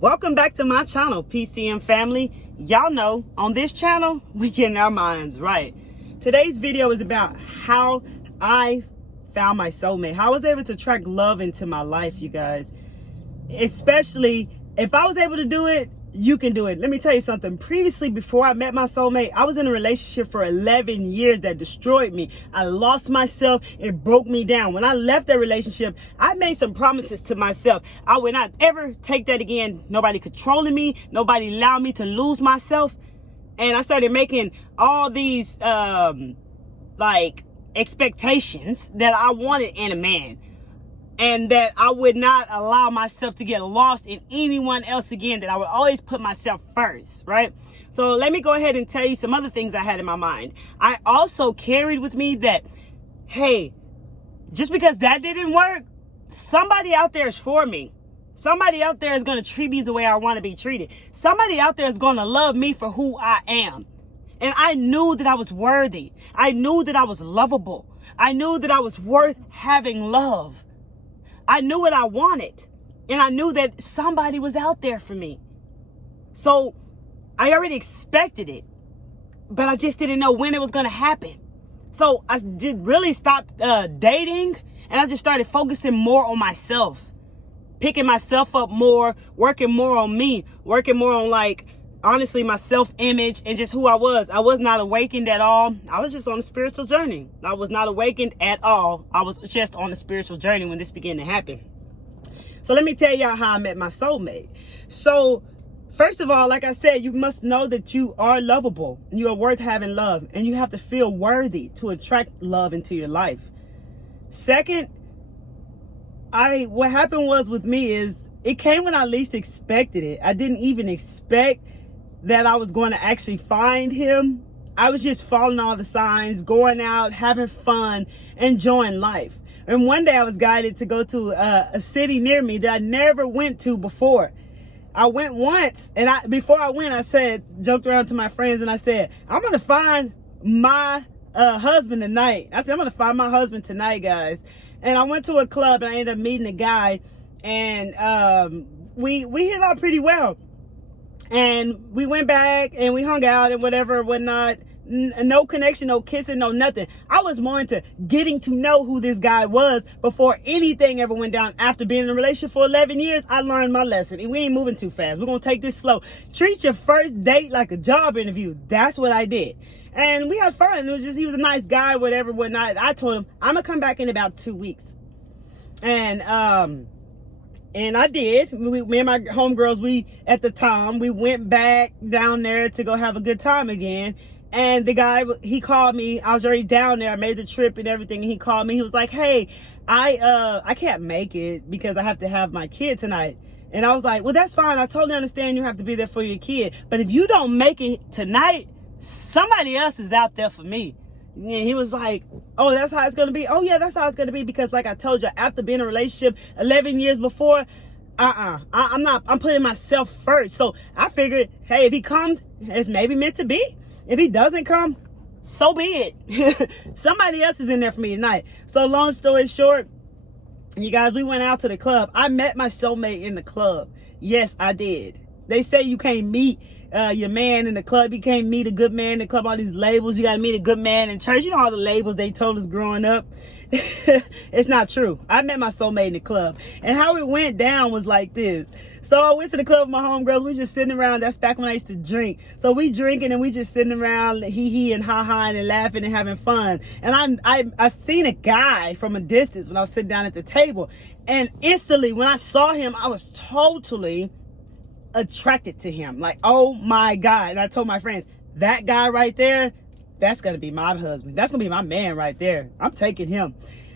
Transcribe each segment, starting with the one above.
Welcome back to my channel, PCM family. Y'all know on this channel we getting our minds right. Today's video is about how I found my soulmate, how I was able to attract love into my life, you guys. Especially if I was able to do it, you can do it. Let me tell you something. Previously, before I met my soulmate, I was in a relationship for 11 years that destroyed me. I lost myself. It broke me down. When I left that relationship, I made some promises to myself. I would not ever take that again. Nobody controlling me. Nobody allowed me to lose myself. And I started making all these expectations that I wanted in a man. And that I would not allow myself to get lost in anyone else again, that I would always put myself first, right? So let me go ahead and tell you some other things I had in my mind. I also carried with me that, hey, just because that didn't work, somebody out there is for me. Somebody out there is going to treat me the way I want to be treated. Somebody out there is going to love me for who I am. And I knew that I was worthy. I knew that I was lovable. I knew that I was worth having love. I knew what I wanted, and I knew that somebody was out there for me. So I already expected it, but I just didn't know when it was going to happen. So I did really stop dating, and I just started focusing more on myself, picking myself up more, working more on me, working more on honestly, my self-image and just who I was. I was not awakened at all. I was just on a spiritual journey. I was not awakened at all. I was just on a spiritual journey when this began to happen. So let me tell y'all how I met my soulmate. So first of all, like I said, you must know that you are lovable. You are worth having love, and you have to feel worthy to attract love into your life. Second, what happened was with me is it came when I least expected it. I didn't even expect that I was going to actually find him. I was just following all the signs, going out, having fun, enjoying life. And one day I was guided to go to a city near me that I never went to before. I went once, and before I went, I joked around to my friends, and I said, I'm going to find my husband tonight. I said, I'm going to find my husband tonight, guys. And I went to a club, and I ended up meeting a guy, and we hit out pretty well. And we went back and we hung out and whatnot. No connection, no kissing, no nothing. I was more into getting to know who this guy was before anything ever went down. After being in a relationship for 11 years, I learned my lesson. And we ain't moving too fast. We're going to take this slow. Treat your first date like a job interview. That's what I did. And we had fun. He was a nice guy, whatnot. I told him, I'm going to come back in about 2 weeks. And I did. Me and my homegirls, at the time, we went back down there to go have a good time again. And the guy, he called me. I was already down there. I made the trip and everything. And he called me. He was like, hey, I can't make it because I have to have my kid tonight. And I was like, well, that's fine. I totally understand you have to be there for your kid. But if you don't make it tonight, somebody else is out there for me. And he was like, oh, that's how it's going to be. Oh, yeah, that's how it's going to be. Because like I told you, after being in a relationship 11 years before, I'm putting myself first. So I figured, hey, if he comes, it's maybe meant to be. If he doesn't come, so be it. Somebody else is in there for me tonight. So long story short, you guys, we went out to the club. I met my soulmate in the club. Yes, I did. They say you can't meet your man in the club. You can't meet a good man in the club. All these labels. You got to meet a good man in church. You know all the labels they told us growing up. It's not true. I met my soulmate in the club. And how it went down was like this. So I went to the club with my homegirls. We just sitting around. That's back when I used to drink. So we drinking and we just sitting around hee and ha and laughing and having fun. And I seen a guy from a distance when I was sitting down at the table. And instantly when I saw him, I was totally attracted to him. Like, oh my God. And I told my friends, that guy right there, that's going to be my husband. That's going to be my man right there. I'm taking him.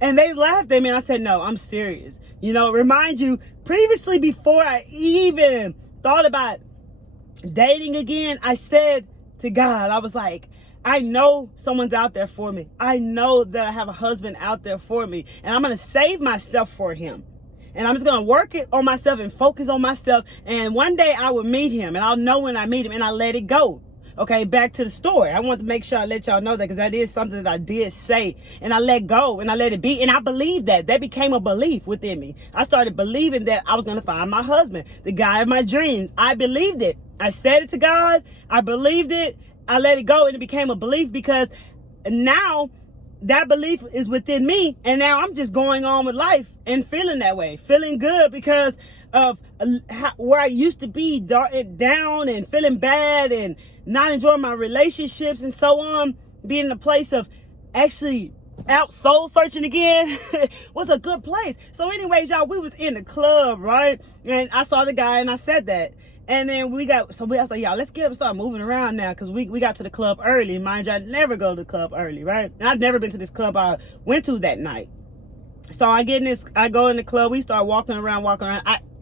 And they laughed at me. And I said, no, I'm serious. You know, remind you, previously, before I even thought about dating again, I said to God, I was like, I know someone's out there for me. I know that I have a husband out there for me. And I'm going to save myself for him. And I'm just going to work it on myself and focus on myself. And one day I will meet him, and I'll know when I meet him, and I let it go. Okay, back to the story. I want to make sure I let y'all know that, because that is something that I did say, and I let go and I let it be. And I believed that. That became a belief within me. I started believing that I was going to find my husband, the guy of my dreams. I believed it. I said it to God. I believed it. I let it go, and it became a belief, because now that belief is within me, and now I'm just going on with life and feeling that way, feeling good because of where I used to be down and feeling bad and not enjoying my relationships and so on. Being in a place of actually out soul searching again was a good place. So anyways, y'all, we was in the club, right? And I saw the guy and I said that. And then I was like, y'all, let's get up and start moving around now, because we got to the club early. Mind you, I never go to the club early, right? And I've never been to this club I went to that night. So I go in the club, we start walking around.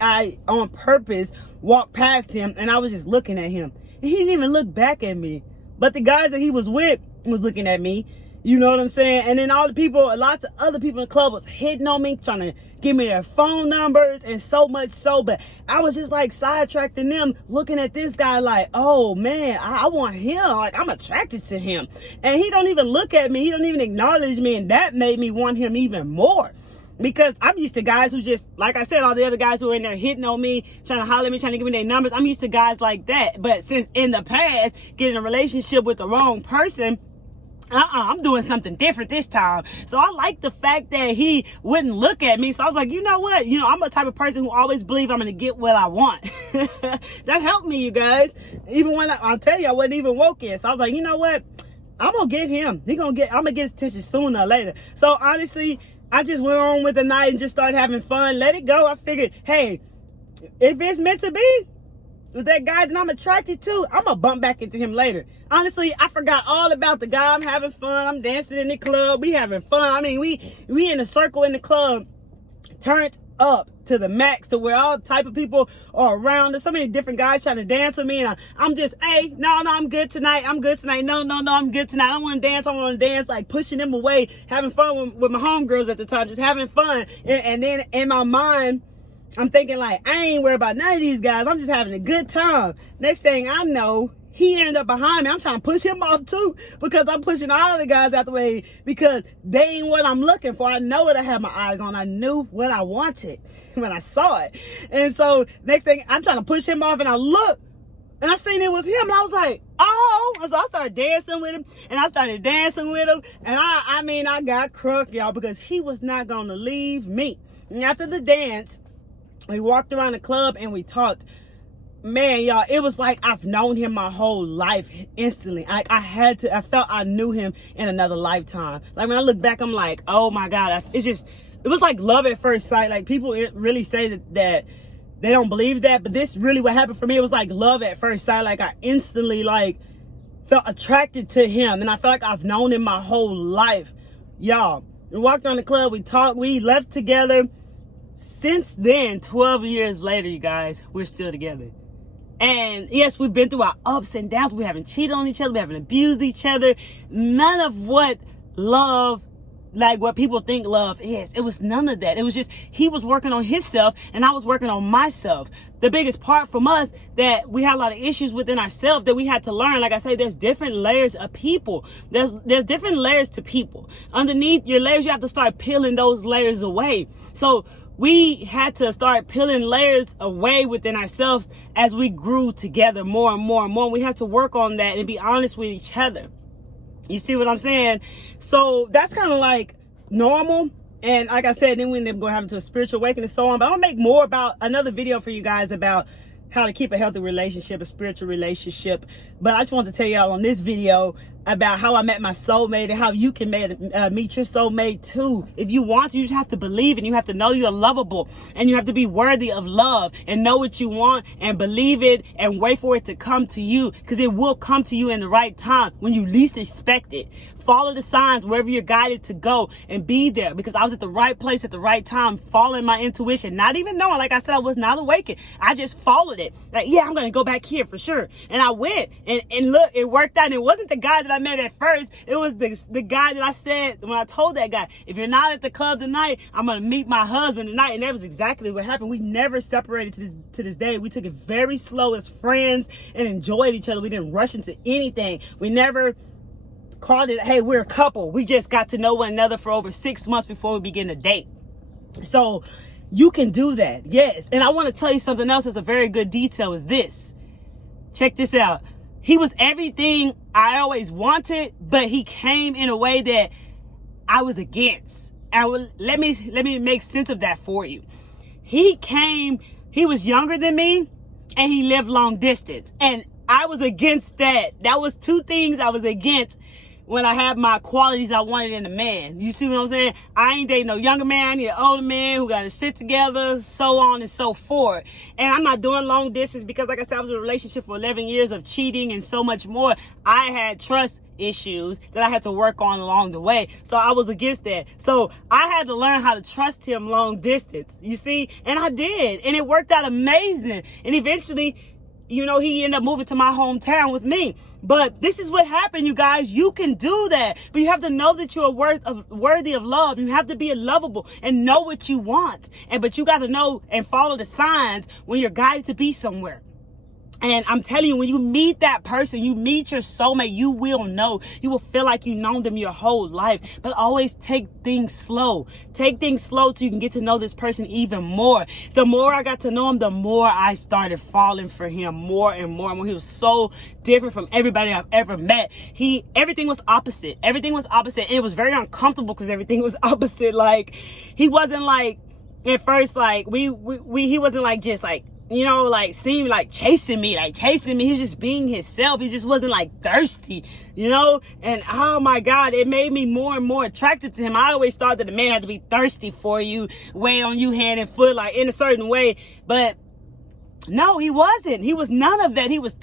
I on purpose walked past him, and I was just looking at him. And he didn't even look back at me. But the guys that he was with was looking at me. You know what I'm saying? And then lots of other people in the club was hitting on me, trying to give me their phone numbers, and so much so. But I was just like sidetracking them, looking at this guy like, oh man, I want him. Like, I'm attracted to him. And he don't even look at me. He don't even acknowledge me. And that made me want him even more. Because I'm used to guys who just, like I said, all the other guys who are in there hitting on me, trying to holler at me, trying to give me their numbers. I'm used to guys like that. But since in the past, getting a relationship with the wrong person, I'm doing something different this time. So I like the fact that he wouldn't look at me. So I was like, you know what? I'm a type of person who always believe I'm going to get what I want. That helped me, you guys. Even when I'll tell you, I wasn't even woke yet. So I was like, you know what? I'm going to get him. I'm going to get his attention sooner or later. So honestly, I just went on with the night and just started having fun. Let it go. I figured, hey, if it's meant to be with that guy that I'm attracted to, I'm going to bump back into him later. Honestly, I forgot all about the guy. I'm having fun. I'm dancing in the club. We having fun. I mean, we in a circle in the club, turned up to the max, to where all type of people are around. There's so many different guys trying to dance with me, and I'm just, hey, no, I'm good tonight. I'm good tonight. No, I'm good tonight. I don't want to dance. I want to dance, like pushing them away, having fun with my homegirls at the time, just having fun. And then in my mind, I'm thinking like, I ain't worried about none of these guys. I'm just having a good time. Next thing I know, he ended up behind me. I'm trying to push him off too, because I'm pushing all the guys out the way, because they ain't what I'm looking for. I know what I had my eyes on. I knew what I wanted when I saw it. And so next thing, I'm trying to push him off, and I look, and I seen it was him, and I was like, oh. So I started dancing with him, and I got crunk, y'all, because he was not going to leave me. And after the dance, we walked around the club and we talked. Man, y'all, it was like I've known him my whole life instantly. I felt I knew him in another lifetime. Like, when I look back, I'm like, oh my God, it was like love at first sight. Like, people really say that they don't believe that, but this really what happened for me. It was like love at first sight. Like, I instantly felt attracted to him, and I felt like I've known him my whole life. Y'all, we walked around the club, we talked, we left together. Since then, 12 years later, you guys, we're still together. And yes, we've been through our ups and downs. We haven't cheated on each other. We haven't abused each other. None of what love, like what people think love is. It was none of that. It was just, he was working on himself and I was working on myself. The biggest part from us that we had a lot of issues within ourselves that we had to learn. Like I say, there's different layers of people. There's different layers to people. Underneath your layers, you have to start peeling those layers away. So we had to start peeling layers away within ourselves as we grew together more and more and more. We had to work on that and be honest with each other. You see what I'm saying? So that's kind of like normal. And like I said, then we ended up going having to a spiritual awakening and so on. But I'm gonna make more about another video for you guys about how to keep a healthy relationship, a spiritual relationship. But I just want to tell y'all on this video about how I met my soulmate and how you can meet your soulmate too. If you want to, you just have to believe and you have to know you're lovable and you have to be worthy of love and know what you want and believe it and wait for it to come to you, because it will come to you in the right time when you least expect it. Follow the signs wherever you're guided to go and be there, because I was at the right place at the right time, following my intuition, not even knowing. Like I said, I was not awakened. I just followed it. Like, yeah, I'm going to go back here for sure. And I went and look, it worked out. And it wasn't the guy that I met at first. It was the guy that I said, when I told that guy, if you're not at the club tonight, I'm going to meet my husband tonight. And that was exactly what happened. We never separated to this day. We took it very slow as friends and enjoyed each other. We didn't rush into anything. We never called it, hey, we're a couple. We just got to know one another for over 6 months before we began to date. So you can do that. Yes. And I want to tell you something else that's a very good detail is this. Check this out. He was everything I always wanted, but he came in a way that I was against. Let me make sense of that for you. He was younger than me and he lived long distance. And I was against that. That was two things I was against when I had my qualities I wanted in a man. You see what I'm saying? I ain't dating no younger man. I need an older man who got his shit together, so on and so forth. And I'm not doing long distance because, like I said, I was in a relationship for 11 years of cheating and so much more. I had trust issues that I had to work on along the way. So I was against that. So I had to learn how to trust him long distance, you see? And I did. And it worked out amazing. And eventually, you know, he ended up moving to my hometown with me. But this is what happened, you guys. You can do that. But you have to know that you're worthy of love. You have to be lovable and know what you want. But you got to know and follow the signs when you're guided to be somewhere. And I'm telling you, when you meet that person, you meet your soulmate, you will know. You will feel like you've known them your whole life. But always take things slow. Take things slow so you can get to know this person even more. The more I got to know him, the more I started falling for him more and more. And when he was so different from everybody I've ever met, everything was opposite. Everything was opposite. And it was very uncomfortable because everything was opposite. Like, he wasn't like, at first, like, he wasn't like just like, you know, like seemed like chasing me. He was just being himself. He just wasn't like thirsty, you know? And oh my God, it made me more and more attracted to him. I always thought that a man had to be thirsty for you, weigh on you hand and foot, like in a certain way. But no, he wasn't. He was none of that. It was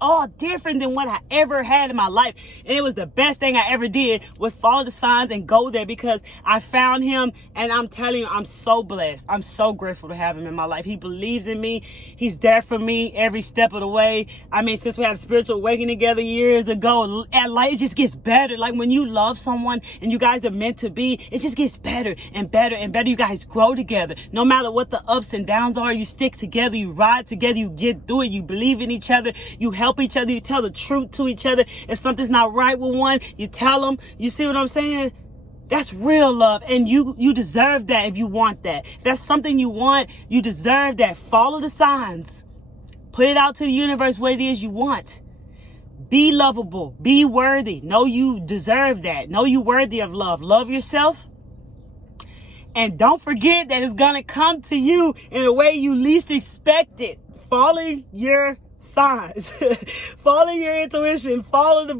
all different than what I ever had in my life. And it was the best thing I ever did was follow the signs and go there because I found him. And I'm telling you, I'm so blessed. I'm so grateful to have him in my life. He believes in me. He's there for me every step of the way. I mean, since we had a spiritual awakening together years ago, it just gets better. Like when you love someone and you guys are meant to be, it just gets better and better and better. You guys grow together. No matter what the ups and downs are, you stick together, you ride together, you get through it, you believe in each other, you help each other, you tell the truth to each other. If something's not right with one, you tell them. You see what I'm saying? That's real love, and you deserve that if you want that. If that's something you want, you deserve that. Follow the signs. Put it out to the universe what it is you want. Be lovable. Be worthy. Know you deserve that. Know you worthy of love. Love yourself. And don't forget that it's going to come to you in a way you least expect it. Follow your signs. Follow your intuition.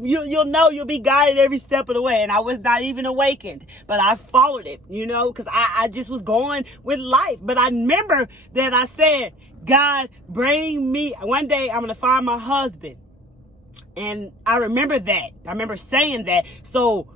You'll know you'll be guided every step of the way. And I was not even awakened, but I followed it, you know, because I just was going with life. But I remember that I said, God, bring me. One day I'm going to find my husband. And I remember that. I remember saying that. So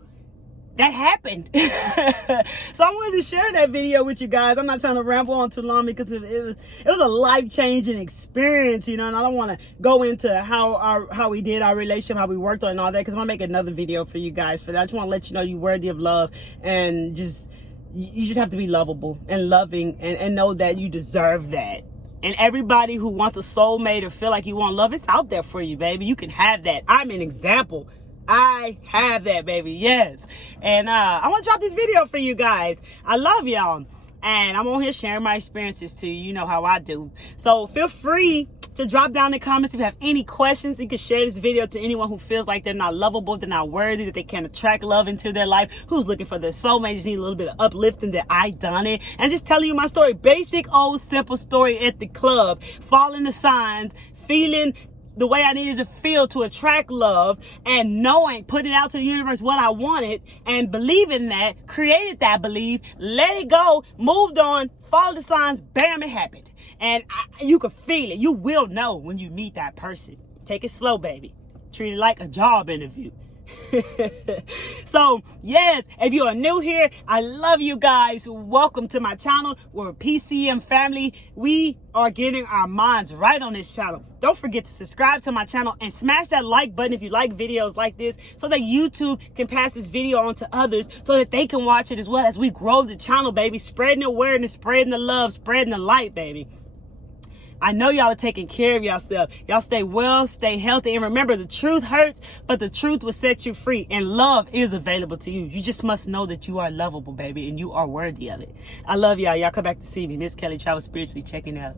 that happened. So I wanted to share that video with you guys. I'm not trying to ramble on too long because it was a life-changing experience, you know, and I don't want to go into how we did our relationship, how we worked on and all that, because I'm gonna make another video for you guys for that. I just want to let you know you're worthy of love, and you just have to be lovable and loving and know that you deserve that. And everybody who wants a soulmate or feel like you want love, it's out there for you, baby. You can have that. I'm an example. I have that, baby. Yes. And I want to drop this video for you guys. I love y'all. And I'm on here sharing my experiences too. You know how I do. So feel free to drop down in the comments if you have any questions. You can share this video to anyone who feels like they're not lovable, they're not worthy, that they can't attract love into their life, who's looking for their soulmate, just need a little bit of uplifting that I done it. And just telling you my story. Basic, old, simple story at the club. Following the signs, feeling the way I needed to feel to attract love, and knowing, putting out to the universe what I wanted, and believing that, created that belief, let it go, moved on, followed the signs, bam, it happened. And you can feel it. You will know when you meet that person. Take it slow, baby. Treat it like a job interview. So yes, if you are new here, I love you guys. Welcome to my channel. We're a PCM family. We are getting our minds right on this channel. Don't forget to subscribe to my channel and smash that like button if you like videos like this, so that YouTube can pass this video on to others so that they can watch it as well, as we grow the channel, baby. Spreading awareness, spreading the love, spreading the light, baby. I know y'all are taking care of yourself. Y'all stay well, stay healthy, and remember, the truth hurts, but the truth will set you free, and love is available to you. You just must know that you are lovable, baby, and you are worthy of it. I love y'all. Y'all come back to see me. Miss Kelly Travel Spiritually checking out.